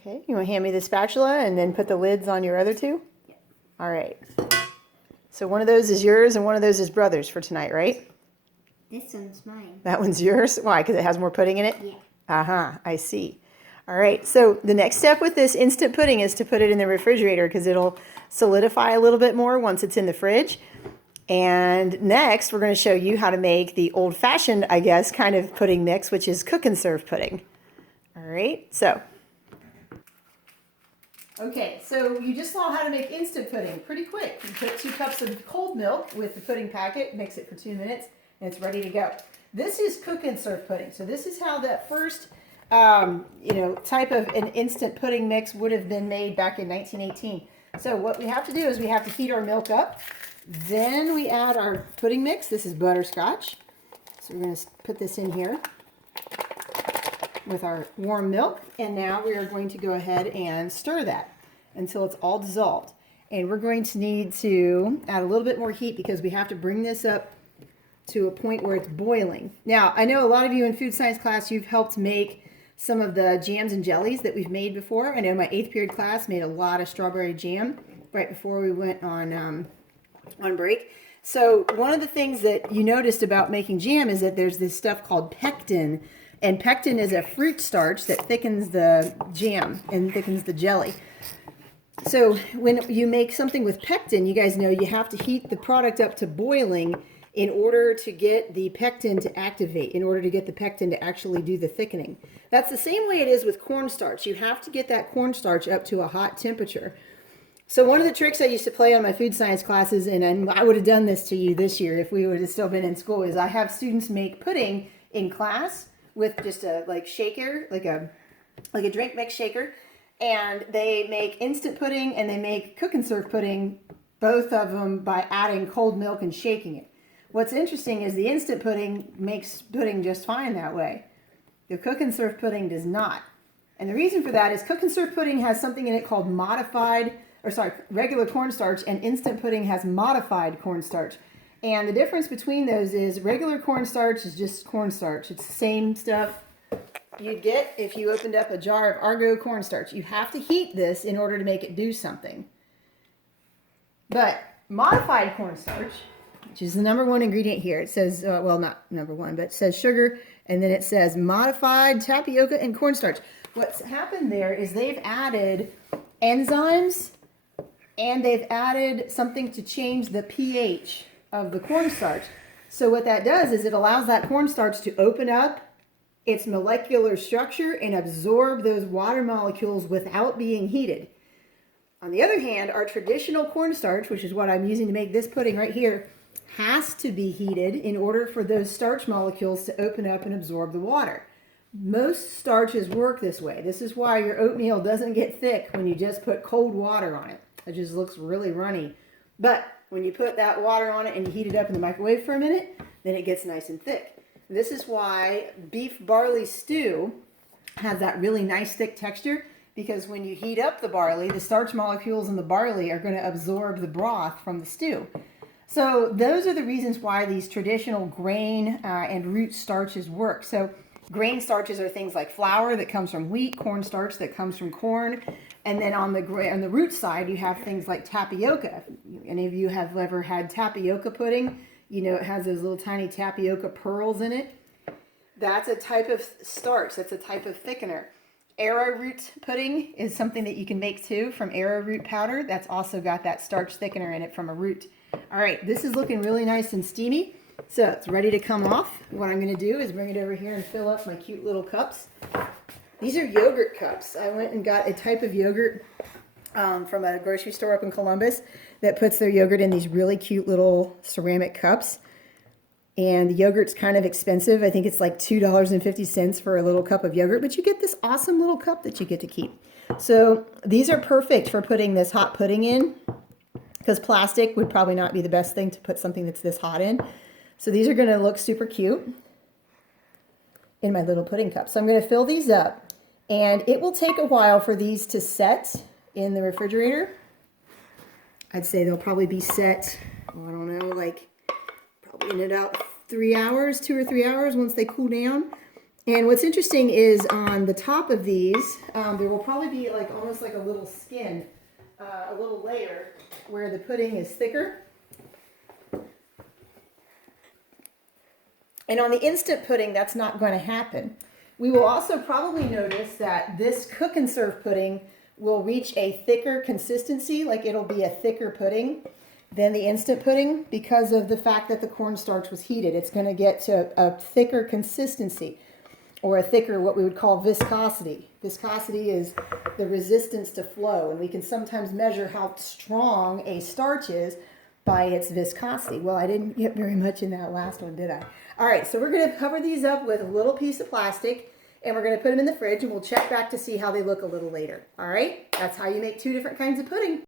Okay, you want to hand me the spatula and then put the lids on your other two? Yeah. All right. So one of those is yours and one of those is brother's for tonight, right? This one's mine. That one's yours? Why? Because it has more pudding in it? Yeah. Uh-huh, I see. All right, so the next step with this instant pudding is to put it in the refrigerator because it'll solidify a little bit more once it's in the fridge. And next, we're going to show you how to make the old-fashioned, I guess, kind of pudding mix, which is cook and serve pudding. All right, so. Okay, so you just saw how to make instant pudding pretty quick. You put 2 cups of cold milk with the pudding packet, mix it for 2 minutes, and it's ready to go. This is cook and serve pudding. So this is how that first type of an instant pudding mix would have been made back in 1918. So what we have to do is we have to heat our milk up. Then we add our pudding mix. This is butterscotch. So we're going to put this in here with our warm milk. And now we are going to go ahead and stir that until it's all dissolved. And we're going to need to add a little bit more heat because we have to bring this up to a point where it's boiling. Now, I know a lot of you in food science class, you've helped make some of the jams and jellies that we've made before. I know my 8th period class made a lot of strawberry jam right before we went on break. So one of the things that you noticed about making jam is that there's this stuff called pectin. And pectin is a fruit starch that thickens the jam and thickens the jelly. So when you make something with pectin, you guys know you have to heat the product up to boiling in order to get the pectin to activate, in order to get the pectin to actually do the thickening. That's the same way it is with cornstarch. You have to get that cornstarch up to a hot temperature. So one of the tricks I used to play on my food science classes, and I would have done this to you this year if we would have still been in school, is I have students make pudding in class with just a shaker, like a drink mix shaker, and they make instant pudding and they make cook and serve pudding, both of them by adding cold milk and shaking it. What's interesting is the instant pudding makes pudding just fine that way. The cook and serve pudding does not. And the reason for that is cook and serve pudding has something in it called regular cornstarch, and instant pudding has modified cornstarch. And the difference between those is regular cornstarch is just cornstarch. It's the same stuff you'd get if you opened up a jar of Argo cornstarch. You have to heat this in order to make it do something. But modified cornstarch, which is the #1 ingredient here. It says, well, not #1, but it says sugar, and then it says modified tapioca and cornstarch. What's happened there is they've added enzymes, and they've added something to change the pH of the cornstarch. So what that does is it allows that cornstarch to open up its molecular structure and absorb those water molecules without being heated. On the other hand, our traditional cornstarch, which is what I'm using to make this pudding right here, has to be heated in order for those starch molecules to open up and absorb the water. Most starches work this way. This is why your oatmeal doesn't get thick when you just put cold water on it. It just looks really runny. But when you put that water on it and you heat it up in the microwave for a minute, then it gets nice and thick. This is why beef barley stew has that really nice thick texture, because when you heat up the barley, the starch molecules in the barley are going to absorb the broth from the stew. So those are the reasons why these traditional grain and root starches work. So grain starches are things like flour that comes from wheat, cornstarch that comes from corn, and then on the root side you have things like tapioca. If any of you have ever had tapioca pudding, you know it has those little tiny tapioca pearls in it. That's a type of starch. That's a type of thickener. Arrowroot pudding is something that you can make too from arrowroot powder. That's also got that starch thickener in it from a root. All right, this is looking really nice and steamy. So it's ready to come off. What I'm going to do is bring it over here and fill up my cute little cups. These are yogurt cups. I went and got a type of yogurt from a grocery store up in Columbus that puts their yogurt in these really cute little ceramic cups. And the yogurt's kind of expensive. I think it's like $2.50 for a little cup of yogurt, but you get this awesome little cup that you get to keep. So these are perfect for putting this hot pudding in, because plastic would probably not be the best thing to put something that's this hot in. So these are going to look super cute in my little pudding cup. So I'm going to fill these up, and it will take a while for these to set in the refrigerator. I'd say they'll probably be set, I don't know, like probably in about 3 hours, 2 or 3 hours once they cool down. And what's interesting is on the top of these, there will probably be like almost like a little skin, a little layer where the pudding is thicker. And on the instant pudding, that's not going to happen. We will also probably notice that this cook and serve pudding will reach a thicker consistency, like it'll be a thicker pudding than the instant pudding because of the fact that the cornstarch was heated. It's going to get to a thicker consistency, or a thicker, what we would call viscosity. Viscosity is the resistance to flow, and we can sometimes measure how strong a starch is by its viscosity. Well, I didn't get very much in that last one, did I? All right, so we're going to cover these up with a little piece of plastic, and we're going to put them in the fridge, and we'll check back to see how they look a little later. All right, that's how you make two different kinds of pudding.